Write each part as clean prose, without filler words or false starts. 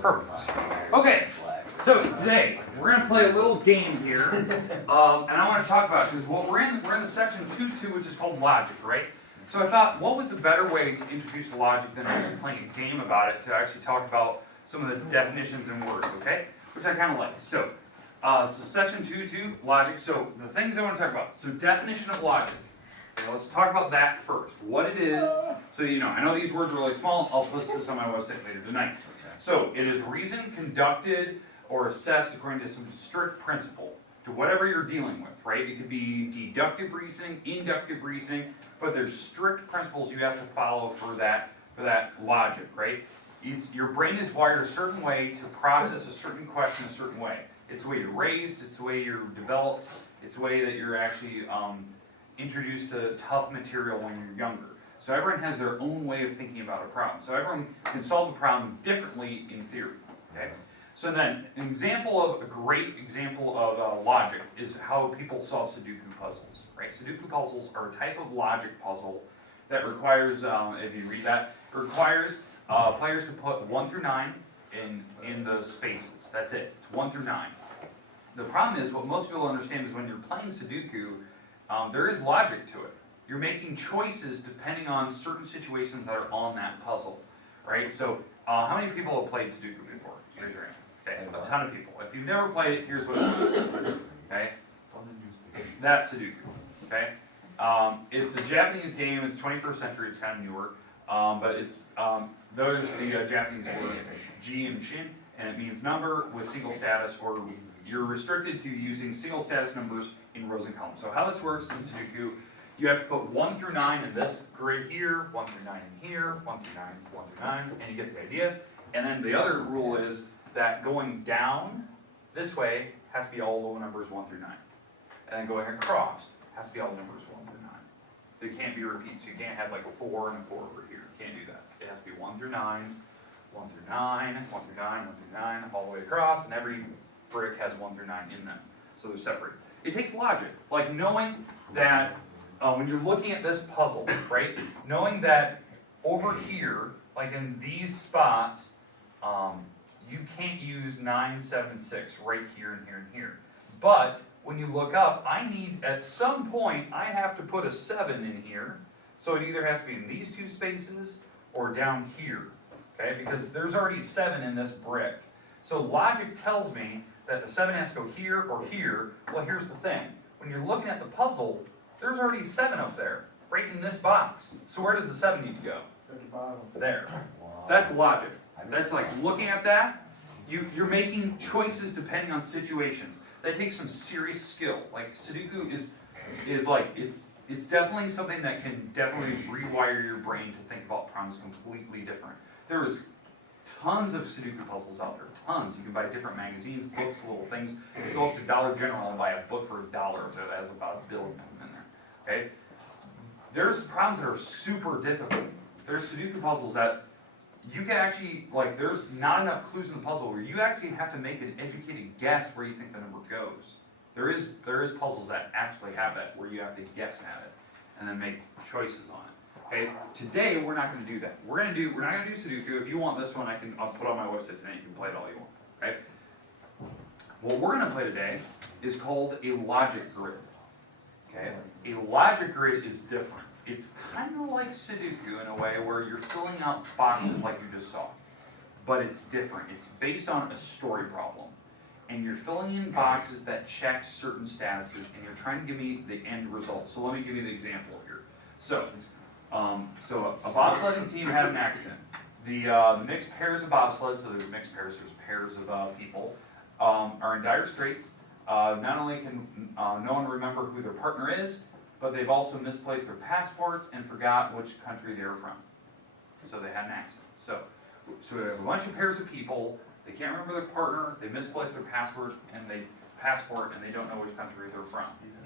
Perfect. Okay, so today we're going to play a little game here, and I want to talk about because we're in the section 2.2, which is called logic, right? So I thought, what was a better way to introduce logic than actually playing a game about it to actually talk about some of the definitions and words, okay? Which I kind of like. So section 2.2, logic. So the things I want to talk about. So definition of logic. Okay, let's talk about that first. What it is. So I know these words are really small. I'll post this on my website later tonight. So it is reason conducted or assessed according to some strict principle to whatever you're dealing with, right? It could be deductive reasoning, inductive reasoning, but there's strict principles you have to follow for that logic, right? Your brain is wired a certain way to process a certain question a certain way. It's the way you're raised, it's the way you're developed, it's the way that you're actually introduced to tough material when you're younger. So everyone has their own way of thinking about a problem. So everyone can solve the problem differently in theory, okay? So then, a great example of logic is how people solve Sudoku puzzles, right? Sudoku puzzles are a type of logic puzzle that requires, if you read that, it requires players to put 1 through 9 in those spaces. That's it. It's 1 through 9. The problem is, what most people understand is when you're playing Sudoku, there is logic to it. You're making choices depending on certain situations that are on that puzzle, right? So, how many people have played Sudoku before? Raise your hand. Okay, a ton of people. If you've never played it, here's what it is. Okay, that's Sudoku. Okay, it's a Japanese game. It's 21st century. It's kind of newer, but it's those are the Japanese words ji and shin, and it means number with single status, or you're restricted to using single status numbers in rows and columns. So how this works in Sudoku, you have to put 1 through 9 in this grid here, 1 through 9 in here, 1 through 9, 1 through 9, and you get the idea. And then the other rule is that going down this way has to be all the numbers 1 through 9. And then going across has to be all the numbers 1 through 9. They can't be repeats. So you can't have like a 4 and a 4 over here. You can't do that. It has to be 1 through 9, 1 through 9, 1 through 9, 1 through 9, all the way across, and every brick has 1 through 9 in them. So they're separated. It takes logic, like knowing that when you're looking at this puzzle, right, knowing that over here, like in these spots, you can't use 9, 7, 6 right here and here and here. But when you look up, at some point, I have to put a 7 in here. So it either has to be in these two spaces or down here, okay? Because there's already 7 in this brick. So logic tells me that the 7 has to go here or here. Well, here's the thing. When you're looking at the puzzle, there's already 7 up there, right in this box. So where does the 7 need to go? There. That's logic. That's like looking at that. You're making choices depending on situations. That takes some serious skill. Like Sudoku is like it's definitely something that can definitely rewire your brain to think about problems completely different. There is tons of Sudoku puzzles out there. Tons. You can buy different magazines, books, little things. You can go up to Dollar General and buy a book for $1 that has about 1 billion of them in there. Okay? There's problems that are super difficult. There's Sudoku puzzles that you can actually, like, there's not enough clues in the puzzle where you actually have to make an educated guess where you think the number goes. There is puzzles that actually have that, where you have to guess at it and then make choices on it. Okay? Today we're not going to do that. We're not going to do Sudoku. If you want this one, I'll put it on my website tonight. You can play it all you want. Okay? What we're going to play today is called a logic grid. Okay? A logic grid is different. It's kind of like Sudoku in a way where you're filling out boxes like you just saw. But it's different. It's based on a story problem. And you're filling in boxes that check certain statuses, and you're trying to give me the end result. So let me give you the example here. So a bobsledding team had an accident. The mixed pairs of bobsleds, so there's mixed pairs, there's pairs of people, are in dire straits. Not only can no one remember who their partner is, but they've also misplaced their passports and forgot which country they were from. So they had an accident. So we have a bunch of pairs of people. They can't remember their partner. They misplaced their passport, and they don't know which country they're from.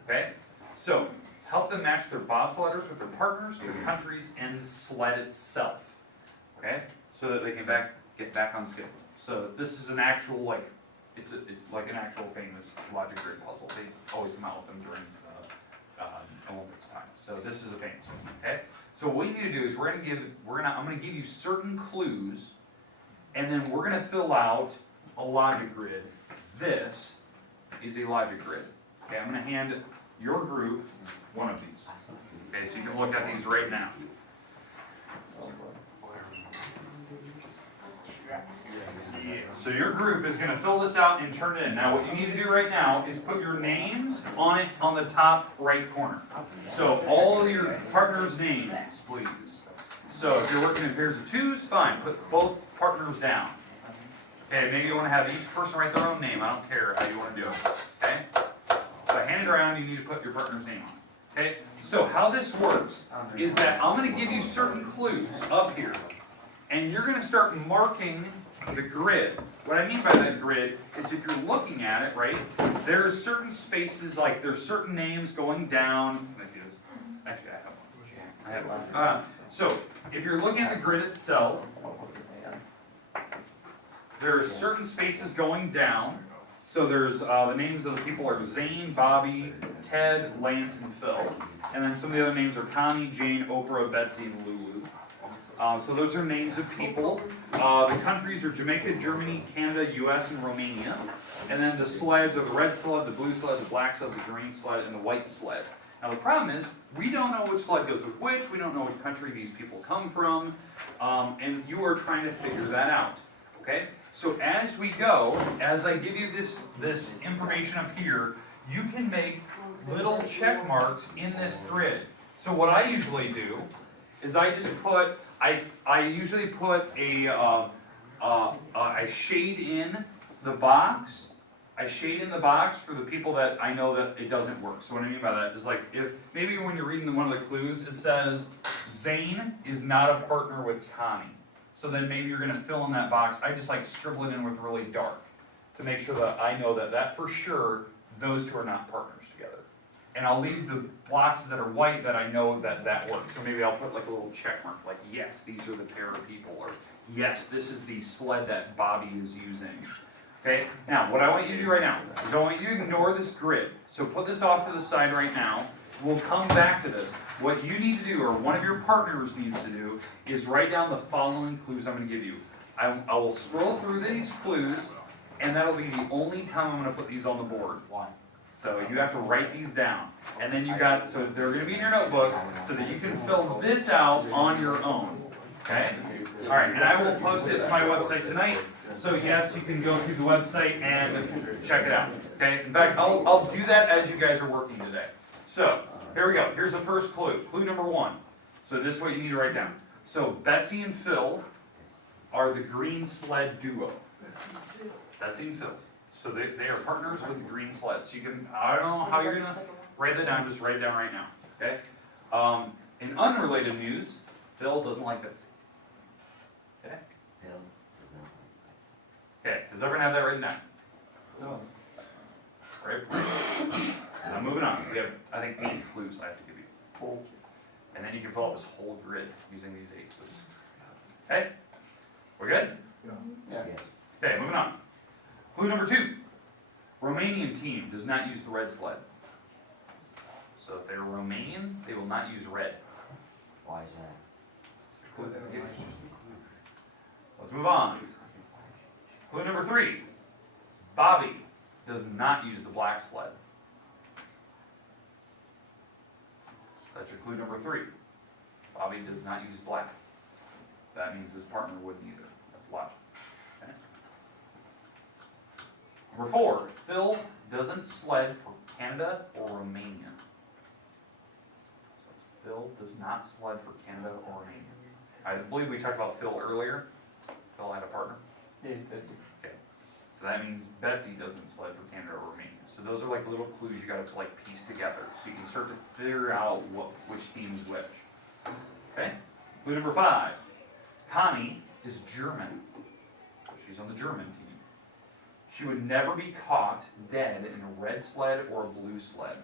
Okay? So help them match their bobsledders with their partners, their countries, and the sled itself. Okay? So that they can get back on schedule. So this is an actual it's like an actual famous logic grid puzzle. They always come out with them during Olympics time. So this is a famous one. Okay. So what we need to do is I'm going to give you certain clues, and then we're going to fill out a logic grid. This is a logic grid. Okay, I'm going to hand your group one of these. Okay, so you can look at these right now. So your group is going to fill this out and turn it in. Now what you need to do right now is put your names on it on the top right corner. So all of your partners' names, please. So if you're working in pairs of twos, fine. Put both partners down. Okay, maybe you want to have each person write their own name. I don't care how you want to do it. Okay? So hand it around, you need to put your partner's name on. Okay? So how this works is that I'm going to give you certain clues up here. And you're going to start marking the grid. What I mean by that grid is if you're looking at it, right, there are certain spaces, like there's certain names going down. Can I see this? Actually, I have one. So if you're looking at the grid itself, there are certain spaces going down. So there's the names of the people are Zane, Bobby, Ted, Lance, and Phil. And then some of the other names are Connie, Jane, Oprah, Betsy, and Lulu. So those are names of people. The countries are Jamaica, Germany, Canada, U.S., and Romania. And then the sleds are the red sled, the blue sled, the black sled, the green sled, and the white sled. Now the problem is, we don't know which sled goes with which, we don't know which country these people come from, and you are trying to figure that out. Okay? So as we go, as I give you this information up here, you can make little check marks in this grid. So what I usually do is I just put, I usually put I shade in the box. I shade in the box for the people that I know that it doesn't work. So what I mean by that is like, if maybe when you're reading one of the clues, it says, Zane is not a partner with Connie. So then maybe you're going to fill in that box. I just like scribble it in with really dark to make sure that I know that for sure, those two are not partners together. And I'll leave the boxes that are white that I know that works. So maybe I'll put like a little check mark, like yes, these are the pair of people, or yes, this is the sled that Bobby is using. Okay, now what I want you to do right now is I want you to ignore this grid. So put this off to the side right now. We'll come back to this. What you need to do, or one of your partners needs to do, is write down the following clues I'm going to give you. I will scroll through these clues, and that'll be the only time I'm going to put these on the board. Why? So you have to write these down. And then you got, so they're going to be in your notebook, so that you can fill this out on your own. Okay? All right, and I will post it to my website tonight. So yes, you can go through the website and check it out. Okay? In fact, I'll do that as you guys are working today. So, here we go. Here's the first clue. Clue number 1. So this is what you need to write down. So Betsy and Phil are the green sled duo. Betsy and Phil. So they are partners with the green sled. So you can, I don't know how you're going to write that down. Just write it down right now. Okay? In unrelated news, Phil doesn't like Betsy. Okay? Okay. Does everyone have that written down? No. Right? Now moving on. We have, I think, 8 clues I have to give you. And then you can fill out this whole grid using these 8 clues. Okay? We're good? Yeah. Yes. Okay, moving on. Clue number 2. Romanian team does not use the red sled. So if they're Romanian, they will not use red. Why is that? Let's move on. Clue number 3. Bobby does not use the black sled. That's your clue number 3. Bobby does not use black. That means his partner wouldn't either. That's logic. Okay. Number 4. Phil doesn't sled for Canada or Romania. So Phil does not sled for Canada or Romania. I believe we talked about Phil earlier. Phil had a partner. Yeah, that's it. Okay. So that means Betsy doesn't sled for Canada or Romania. So those are like little clues you got to like piece together, so you can start to figure out which team is which. Okay. Clue number 5. Connie is German. She's on the German team. She would never be caught dead in a red sled or a blue sled.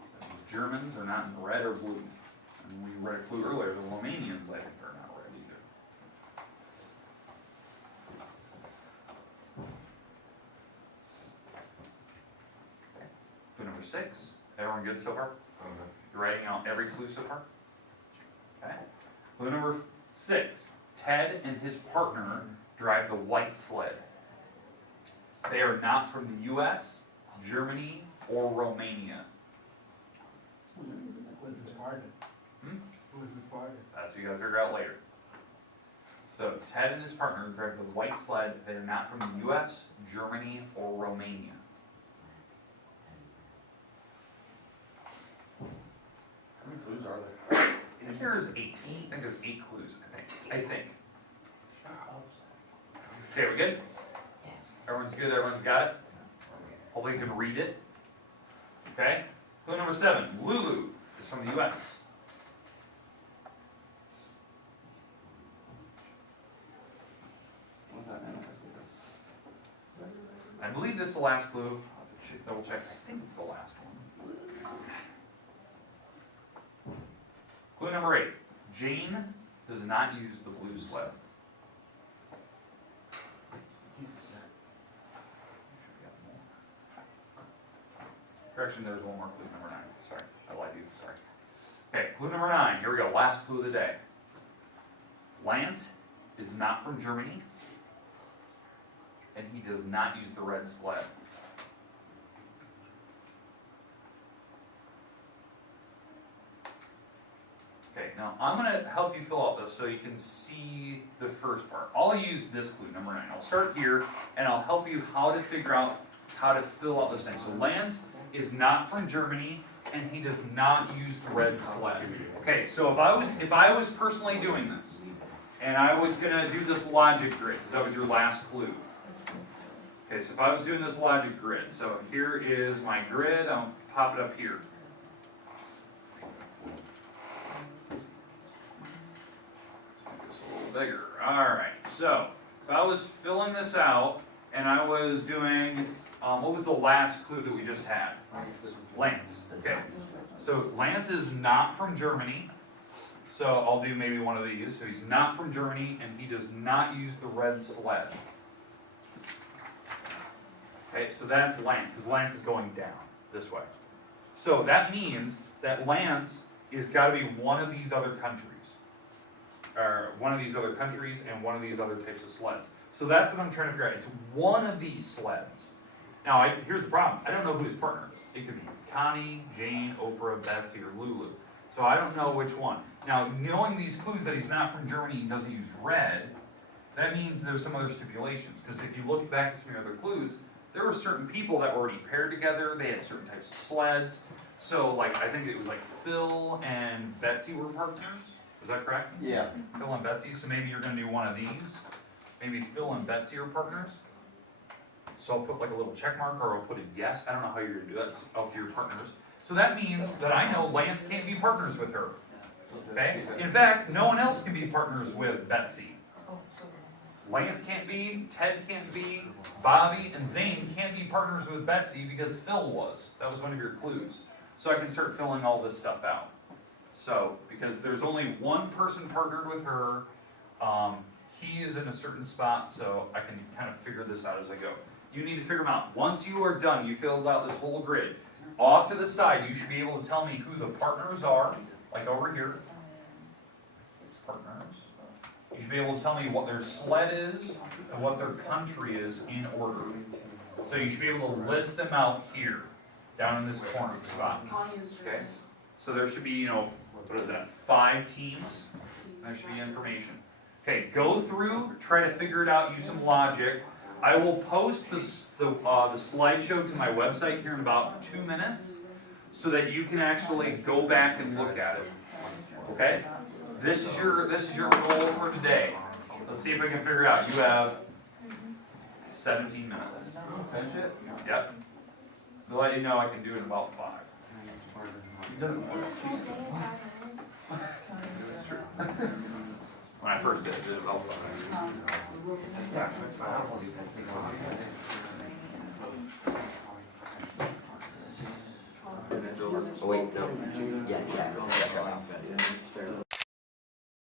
So these Germans are not in red or blue. And we read a clue earlier, the Romanians, I think, are not red either. Okay. Clue number 6. Everyone good so far? You're writing out every clue so far? Okay. Clue number 6. Ted and his partner drive the white sled. They are not from the U.S., Germany, or Romania. With his partner. With his partner. That's what you gotta figure out later. So Ted and his partner drive the white sled. They're not from the U.S., Germany, or Romania. How many clues are there? I think there's 8. I think there's 8 clues, I think. Okay, we good? Everyone's good, everyone's got it? Hopefully you can read it. Okay? Clue number 7, Lulu is from the U.S. I believe this is the last clue. I'll have to double check. I think it's the last one. Clue number 8. Jane does not use the blue sled. Correction, there's one more clue, number 9. Sorry, I lied to you, sorry. Okay, clue number 9. Here we go, last clue of the day. Lance is not from Germany, and he does not use the red sled. Okay, now I'm going to help you fill out this so you can see the first part. I'll use this clue, number 9. I'll start here, and I'll help you how to figure out how to fill out this thing. So Lance is not from Germany, and he does not use the red sled. Okay, so if I was personally doing this, and I was going to do this logic grid, because that was your last clue. Okay, so if I was doing this logic grid, so here is my grid, I'll pop it up here. Let's make this a little bigger. Alright, so if I was filling this out, and I was doing, what was the last clue that we just had? Lance. Okay, so Lance is not from Germany. So I'll do maybe one of these. So he's not from Germany, and he does not use the red sled. Okay, so that's Lance, because Lance is going down this way. So that means that Lance is got to be one of these other countries. Or one of these other countries and one of these other types of sleds. So that's what I'm trying to figure out. It's one of these sleds. Now, here's the problem. I don't know who his partner is. It could be Connie, Jane, Oprah, Betsy, or Lulu. So I don't know which one. Now, knowing these clues that he's not from Germany and doesn't use red, that means there's some other stipulations. Because if you look back at some of the other clues, there were certain people that were already paired together. They had certain types of sleds. So, like, I think it was like Phil and Betsy were partners. Is that correct? Yeah. Phil and Betsy. So maybe you're going to do one of these. Maybe Phil and Betsy are partners. So I'll put like a little check mark, or I'll put a yes. I don't know how you're going to do that. It's up to your partners. So that means that I know Lance can't be partners with her. Okay? In fact, no one else can be partners with Betsy. Lance can't be, Ted can't be, Bobby and Zane can't be partners with Betsy because Phil was. That was one of your clues. So I can start filling all this stuff out. So, because there's only one person partnered with her, he is in a certain spot, so I can kind of figure this out as I go. You need to figure them out. Once you are done, you filled out this whole grid. Off to the side, you should be able to tell me who the partners are, like over here. Partners. You should be able to tell me what their sled is and what their country is in order. So you should be able to list them out here, down in this corner spot. Okay? So there should be, you know, what is that, 5 teams? There should be information. Okay, go through, try to figure it out, use some logic. I will post the slideshow to my website here in about 2 minutes so that you can actually go back and look at it. Okay? This is your goal for today. Let's see if I can figure it out. You have 17 minutes. Finish it? Yep. They'll let you know I can do it in about 5. That's true. When I first did it about 5.